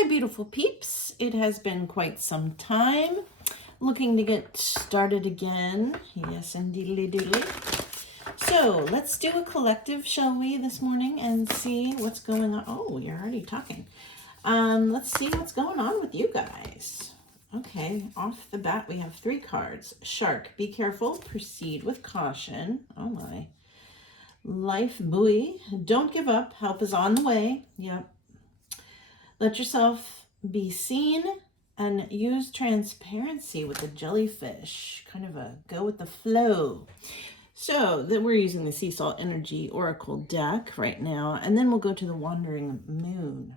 my beautiful peeps. It has been quite some time. Looking to get started again. Yes, indeedly doodly. So let's do a collective, shall we, this morning and see what's going on. Oh, you're already talking. Let's see what's going on with you guys. Okay, off the bat, we have 3 cards. Shark, be careful, proceed with caution. Oh my. Life buoy, don't give up, help is on the way. Yep. Let yourself be seen and use transparency with the jellyfish. Kind of a go with the flow. So then we're using the Sea Salt Energy Oracle deck right now, and then we'll go to the Wandering Moon.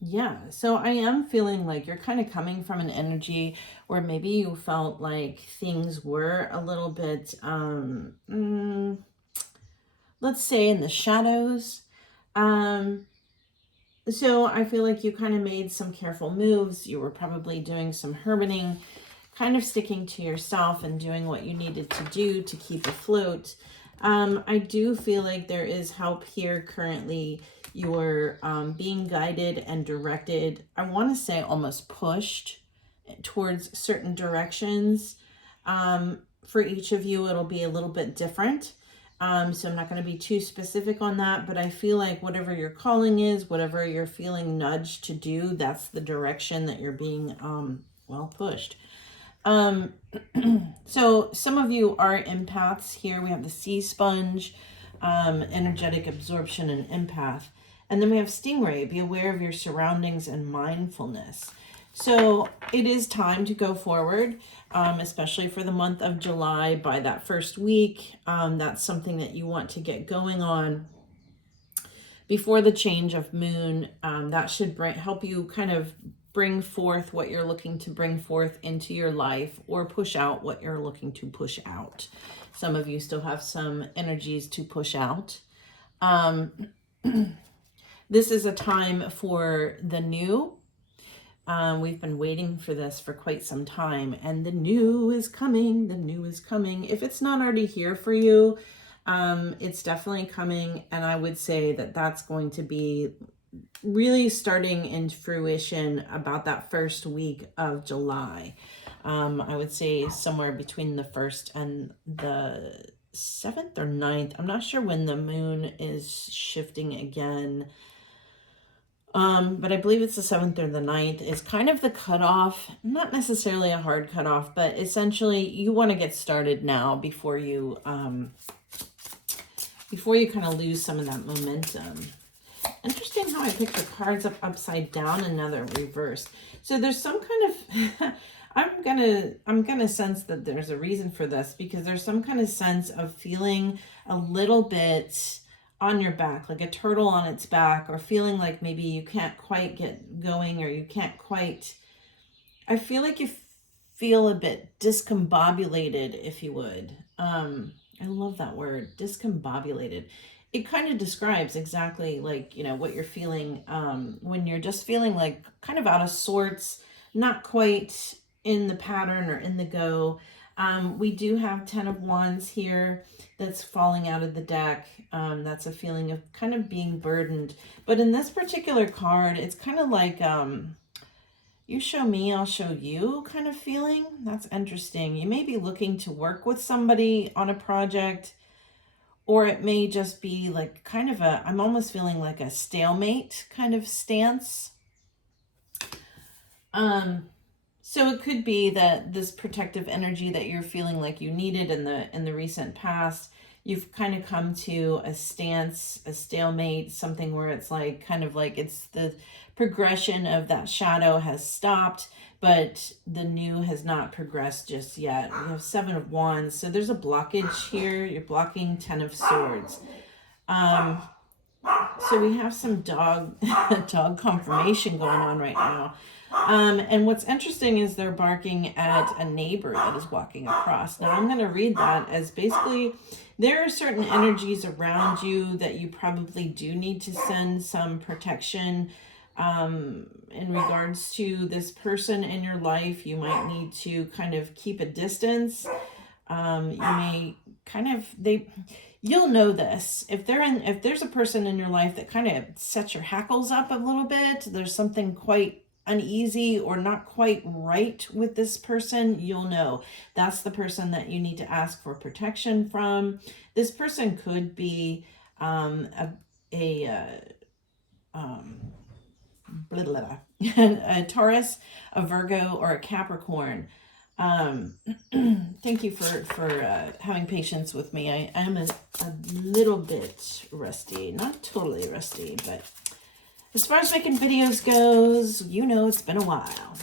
Yeah, so I am feeling like you're kind of coming from an energy where maybe you felt like things were a little bit, let's say in the shadows. So I feel like you kind of made some careful moves. You were probably doing some hermiting, kind of sticking to yourself and doing what you needed to do to keep afloat. I do feel like there is help here currently. You're being guided and directed. I want to say almost pushed towards certain directions. For each of you, it'll be a little bit different. So I'm not going to be too specific on that, but I feel like whatever your calling is, whatever you're feeling nudged to do, that's the direction that you're being, well, pushed. So some of you are empaths here. We have the sea sponge, energetic absorption and empath. And then we have stingray, be aware of your surroundings and mindfulness. So it is time to go forward, especially for the month of July. By that first week, that's something that you want to get going on before the change of moon. That should help you kind of bring forth what you're looking to bring forth into your life, or push out what you're looking to push out. Some of you still have some energies to push out. This is a time for the new. We've been waiting for this for quite some time, and the new is coming. The new is coming. If it's not already here for you, it's definitely coming. And I would say that that's going to be really starting in fruition about that first week of July. I would say somewhere between the 1st and the 7th or 9th. I'm not sure when the moon is shifting again. But I believe it's the 7th or the 9th is kind of the cutoff. Not necessarily a hard cutoff, but essentially you want to get started now before you kind of lose some of that momentum. Interesting how I picked the cards up upside down and now they're reversed. So there's some kind of I'm gonna sense that there's a reason for this, because there's some kind of sense of feeling a little bit on your back, like a turtle on its back, or feeling like maybe you can't quite get going, or you can't quite, I feel like you feel a bit discombobulated, if you would. I love that word, discombobulated. It kind of describes exactly like, you know, what you're feeling when you're just feeling like kind of out of sorts, not quite in the pattern or in the go. We do have 10 of Wands here that's falling out of the deck. That's a feeling of kind of being burdened. But in this particular card, it's kind of like you show me, I'll show you kind of feeling. That's interesting. You may be looking to work with somebody on a project, or it may just be like kind of a, I'm almost feeling like a stalemate kind of stance. So it could be that this protective energy that you're feeling like you needed in the recent past, you've kind of come to a stance, a stalemate, something where it's like kind of like it's the progression of that shadow has stopped, but the new has not progressed just yet. We have 7 of Wands, so there's a blockage here. You're blocking 10 of Swords. So we have some dog confirmation going on right now. And what's interesting is they're barking at a neighbor that is walking across. Now I'm going to read that as basically there are certain energies around you that you probably do need to send some protection in regards to this person in your life. You might need to kind of keep a distance. You may kind of, you'll know this. If there's a person in your life that kind of sets your hackles up a little bit, there's something quite uneasy or not quite right with this person, you'll know that's the person that you need to ask for protection from. This person could be a a Taurus, a Virgo, or a Capricorn. Thank you for having patience with me. I am a little bit rusty, not totally rusty, but as far as making videos goes, you know, it's been a while.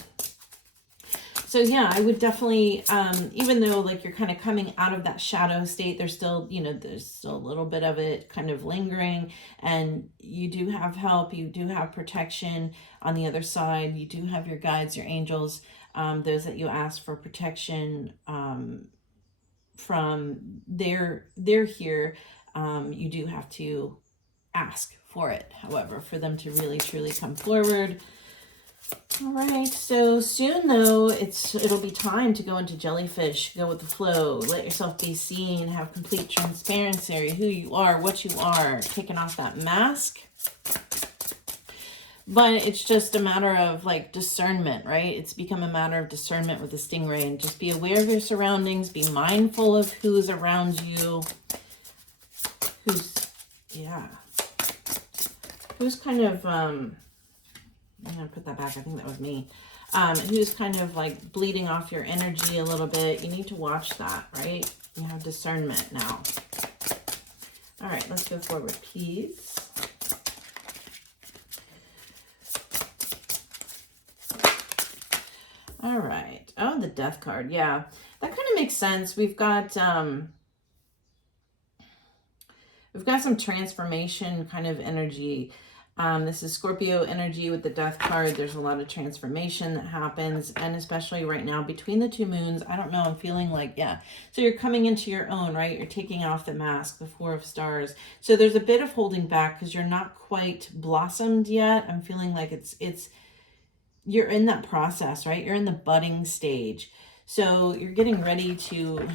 So yeah, I would definitely, even though like you're kind of coming out of that shadow state, there's still, you know, there's still a little bit of it kind of lingering, and you do have help, you do have protection on the other side, you do have your guides, your angels, those that you ask for protection from, they're here. You do have to ask for it, however, for them to really truly come forward. All right, so soon though, it'll be time to go into jellyfish, go with the flow, let yourself be seen, have complete transparency, who you are, what you are, taking off that mask. But it's just a matter of like discernment, right? It's become a matter of discernment with the stingray, and just be aware of your surroundings, be mindful of who's around you, who's kind of, I'm going to put that back. I think that was me. Who's kind of like bleeding off your energy a little bit. You need to watch that, right? You have discernment now. All right, let's go forward, please. All right. Oh, the Death card. Yeah, that kind of makes sense. We've got some transformation kind of energy. This is Scorpio energy with the Death card. There's a lot of transformation that happens, and especially right now between the two moons, I don't know, I'm feeling like, yeah. So you're coming into your own, right? You're taking off the mask, the Four of Stars. So there's a bit of holding back because you're not quite blossomed yet. I'm feeling like you're in that process, right? You're in the budding stage. So you're getting ready to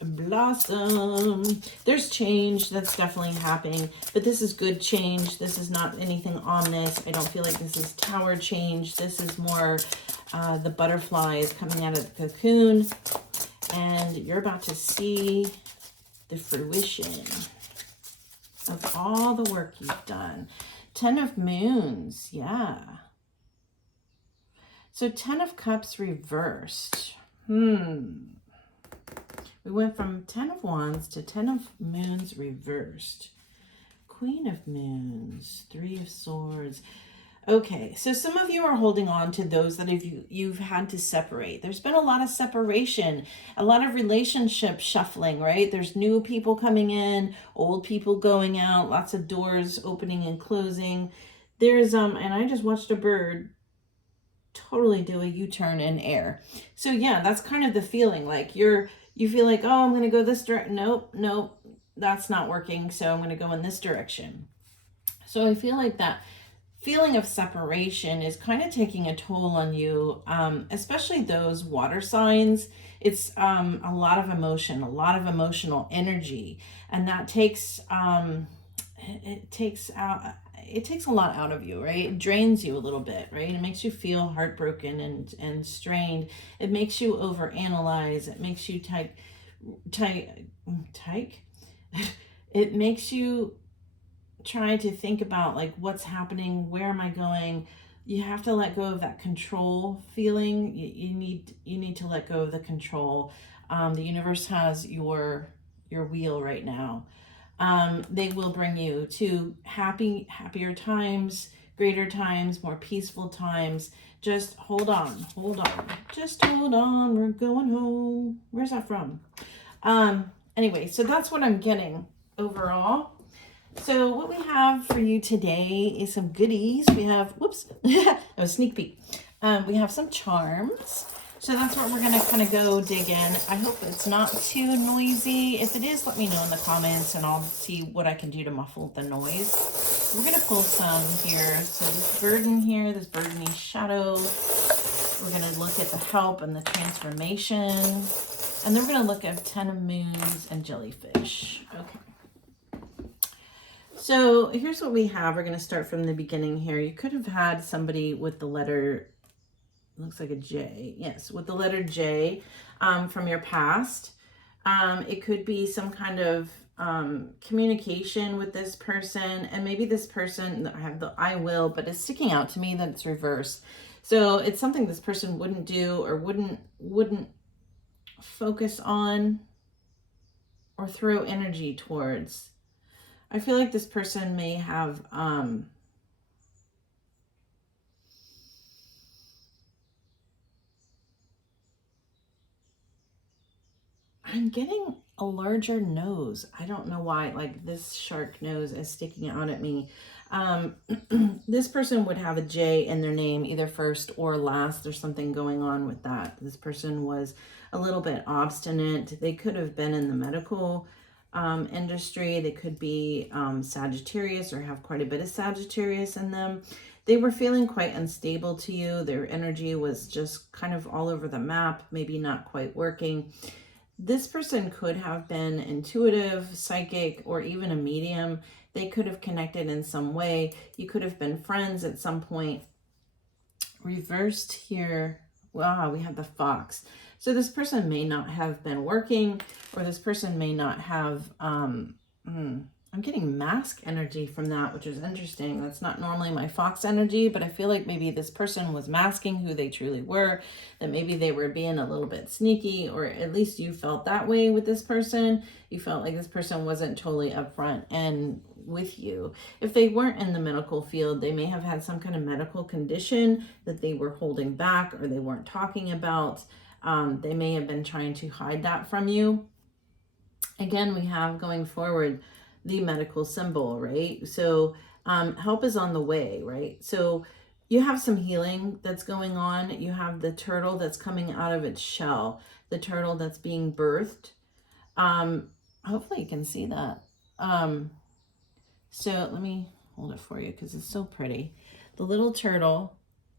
blossom. There's change that's definitely happening, but this is good change. This is not anything ominous. I don't feel like this is tower change. This is more the butterflies coming out of the cocoon, and you're about to see the fruition of all the work you've done. 10 of Moons, yeah. So 10 of Cups reversed. We went from 10 of Wands to 10 of Moons reversed. Queen of Moons, 3 of Swords. Okay, so some of you are holding on to those that you've had to separate. There's been a lot of separation, a lot of relationship shuffling, right? There's new people coming in, old people going out, lots of doors opening and closing. There's, and I just watched a bird totally do a U-turn in air. So yeah, that's kind of the feeling, like you feel like, oh, I'm going to go this direction. Nope, that's not working. So I'm going to go in this direction. So I feel like that feeling of separation is kind of taking a toll on you, especially those water signs. It's a lot of emotion, a lot of emotional energy. And that takes, it takes a lot out of you, right? It drains you a little bit, right? It makes you feel heartbroken and strained. It makes you overanalyze. It makes you it makes you try to think about like what's happening, where am I going? You have to let go of that control feeling. You need to let go of the control. The universe has your wheel right now. They will bring you to happier times, greater times, more peaceful times. Just hold on. Just hold on. We're going home. Where's that from? Anyway, so that's what I'm getting overall. So what we have for you today is some goodies. We have, whoops, that was a sneak peek. We have some charms. So that's where we're going to kind of go dig in. I hope it's not too noisy. If it is, let me know in the comments and I'll see what I can do to muffle the noise. We're going to pull some here. So this burden here, this burdeny shadow. We're going to look at the help and the transformation. And then we're going to look at 10 of Moons and jellyfish. Okay. So here's what we have. We're going to start from the beginning here. You could have had somebody with the letter, looks like a J. Yes, with the letter J from your past. It could be some kind of communication with this person, and maybe this person, I have the I will, but it's sticking out to me that it's reversed. So it's something this person wouldn't do or wouldn't focus on or throw energy towards. I feel like this person may have I'm getting a larger nose. I don't know why, like this shark nose is sticking out at me. This person would have a J in their name, either first or last. There's something going on with that. This person was a little bit obstinate. They could have been in the medical industry. They could be Sagittarius or have quite a bit of Sagittarius in them. They were feeling quite unstable to you. Their energy was just kind of all over the map, maybe not quite working. This person could have been intuitive, psychic, or even a medium. They could have connected in some way. You could have been friends at some point. Reversed here. Wow, we have the fox. So this person may not have been working, or this person may not have, I'm getting mask energy from that, which is interesting. That's not normally my fox energy, but I feel like maybe this person was masking who they truly were, that maybe they were being a little bit sneaky, or at least you felt that way with this person. You felt like this person wasn't totally upfront and with you. If they weren't in the medical field, they may have had some kind of medical condition that they were holding back or they weren't talking about. They may have been trying to hide that from you. Again, we have going forward the medical symbol, right? So help is on the way, right? So you have some healing that's going on. You have the turtle that's coming out of its shell, the turtle that's being birthed. Hopefully you can see that. So let me hold it for you because it's so pretty. The little turtle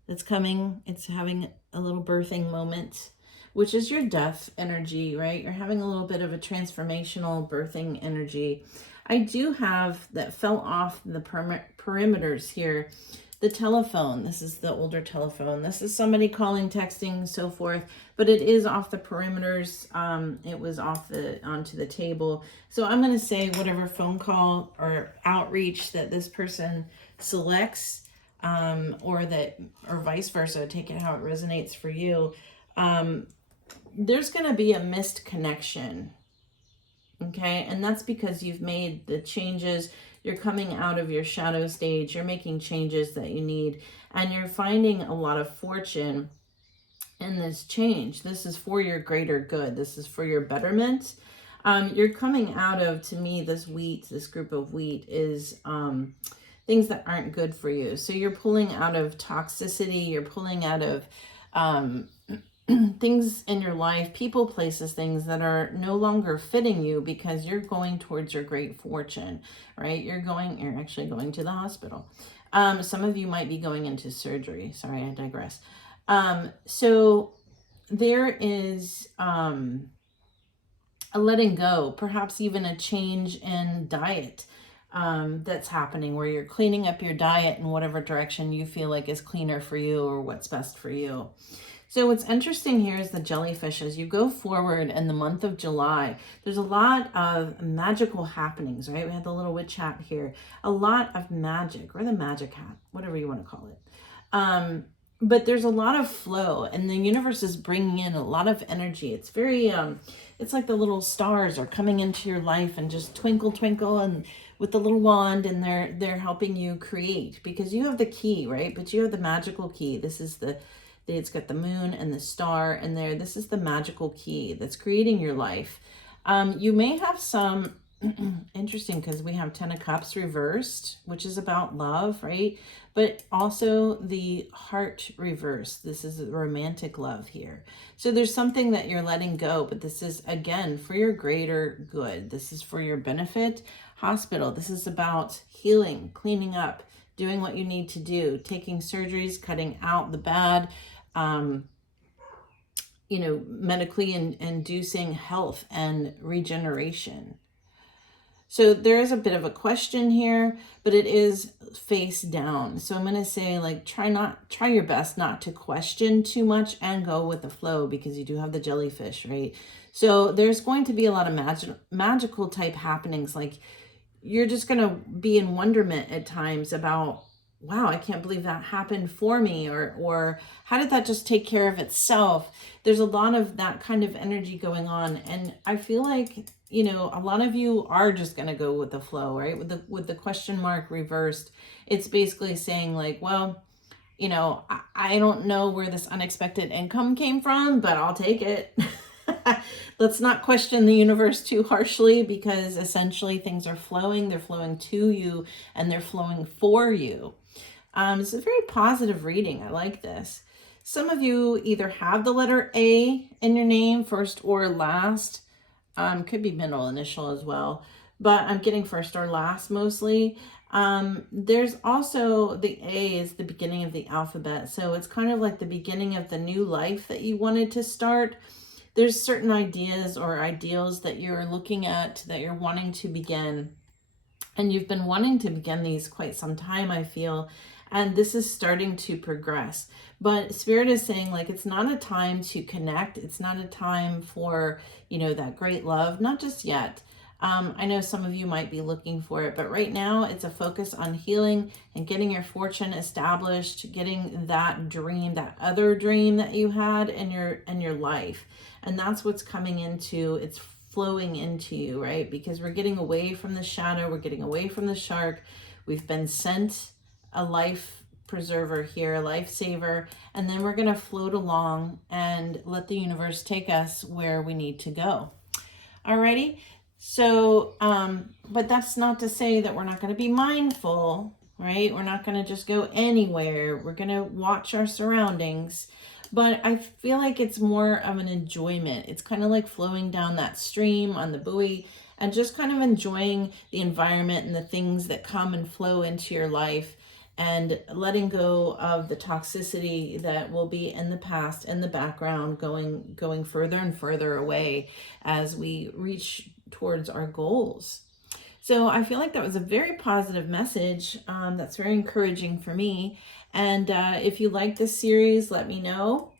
that's coming, it's having a little birthing moment, which is your death energy, right? You're having a little bit of a transformational birthing energy. I do have that fell off the perimeters here. The telephone, this is the older telephone. This is somebody calling, texting, so forth, but it is off the perimeters. It was onto the table. So I'm going to say whatever phone call or outreach that this person selects, or vice versa, take it how it resonates for you. There's going to be a missed connection. Okay, and that's because you've made the changes. You're coming out of your shadow stage. You're making changes that you need, and you're finding a lot of fortune in this change. This is for your greater good. This is for your betterment. You're coming out of, to me, this group of wheat is things that aren't good for you. So you're pulling out of toxicity. You're pulling out of things in your life, people, places, things that are no longer fitting you because you're going towards your great fortune, right? You're actually going to the hospital. Some of you might be going into surgery. Sorry, I digress. So there is a letting go, perhaps even a change in diet that's happening, where you're cleaning up your diet in whatever direction you feel like is cleaner for you or what's best for you. So what's interesting here is the jellyfish. As you go forward in the month of July, there's a lot of magical happenings, right? We have the little witch hat here. A lot of magic, or the magic hat, whatever you want to call it. But there's a lot of flow, and the universe is bringing in a lot of energy. It's very, it's like the little stars are coming into your life and just twinkle, twinkle, and with the little wand, and they're helping you create, because you have the key, right? But you have the magical key. This is it's got the moon and the star in there. This is the magical key that's creating your life. You may have some, interesting, because we have 10 of Cups reversed, which is about love, right? But also the heart reversed. This is romantic love here. So there's something that you're letting go, but this is, again, for your greater good. This is for your benefit. Hospital, this is about healing, cleaning up, doing what you need to do, taking surgeries, cutting out the bad, medically inducing health and regeneration. So there is a bit of a question here, but it is face down. So I'm going to say, like, try your best not to question too much and go with the flow, because you do have the jellyfish, right? So there's going to be a lot of magical type happenings. Like, you're just going to be in wonderment at times about, wow, I can't believe that happened for me, or how did that just take care of itself? There's a lot of that kind of energy going on, and I feel like, you know, a lot of you are just going to go with the flow, right? With the question mark reversed, it's basically saying, like, well, you know, I don't know where this unexpected income came from, but I'll take it. Let's not question the universe too harshly, because essentially things are flowing. They're flowing to you and they're flowing for you. It's a very positive reading. I like this. Some of you either have the letter A in your name, first or last. Could be middle initial as well, but I'm getting first or last mostly. There's also the A is the beginning of the alphabet. So it's kind of like the beginning of the new life that you wanted to start. There's certain ideas or ideals that you're looking at, that you're wanting to begin. And you've been wanting to begin these quite some time, I feel. And this is starting to progress. But Spirit is saying, like, it's not a time to connect. It's not a time for, you know, that great love. Not just yet. I know some of you might be looking for it, but right now it's a focus on healing and getting your fortune established, getting that dream, that other dream that you had in your life. And that's what's coming into, it's flowing into you, right? Because we're getting away from the shadow, we're getting away from the shark. We've been sent a life preserver here, a lifesaver, and then we're going to float along and let the universe take us where we need to go. Alrighty. So, but that's not to say that we're not going to be mindful, right? We're not going to just go anywhere. We're going to watch our surroundings. But I feel like it's more of an enjoyment. It's kind of like flowing down that stream on the buoy and just kind of enjoying the environment and the things that come and flow into your life, and letting go of the toxicity that will be in the past, in the background, going further and further away as we reach towards our goals. So I feel like that was a very positive message. That's very encouraging for me. And if you like this series, let me know.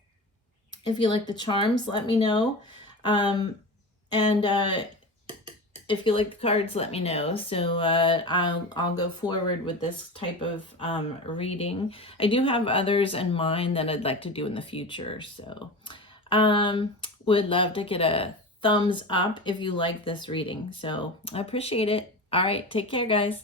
If you like the charms, let me know. If you like the cards, let me know. So I'll go forward with this type of reading. I do have others in mind that I'd like to do in the future. So would love to get a thumbs up if you like this reading. So I appreciate it. All right, take care, guys.